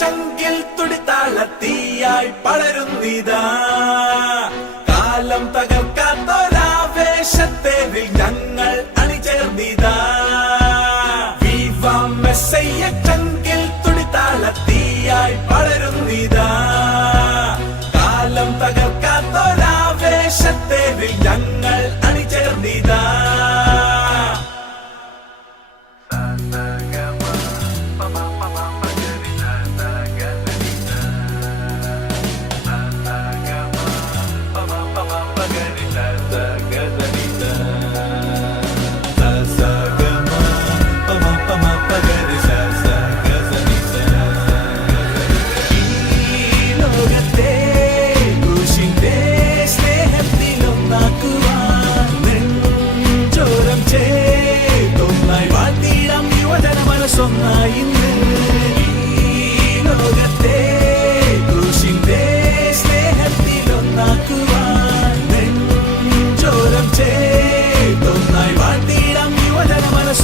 ചങ്കിൽ തുടിത്താളത്തീയായി പടരുന്നിതാ. കാലം തകർക്കാത്തൊരാവേശത്തെ ഞങ്ങൾ അണിചേർന്നിതാ. മെസ്സയ്യ ചങ്കിൽ തുടിത്താളത്തീയായി പടരുന്നിതാ. കാലം തകർക്കാത്തൊരാവേശത്തെ ഞങ്ങൾ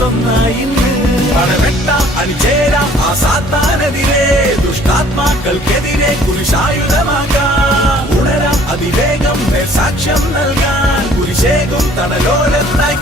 ഇന്ന്. പടവെട്ടാം അണിചേരാം ആ സാത്താനെതിരെ ദുഷ്ടാത്മാക്കൾക്കെതിരെ കുരിശായുധമാകാം ഉണരാം അതിവേഗം മേൽ സാക്ഷ്യം നൽകാൻ കുരിശേകും തണലോലെന്നായി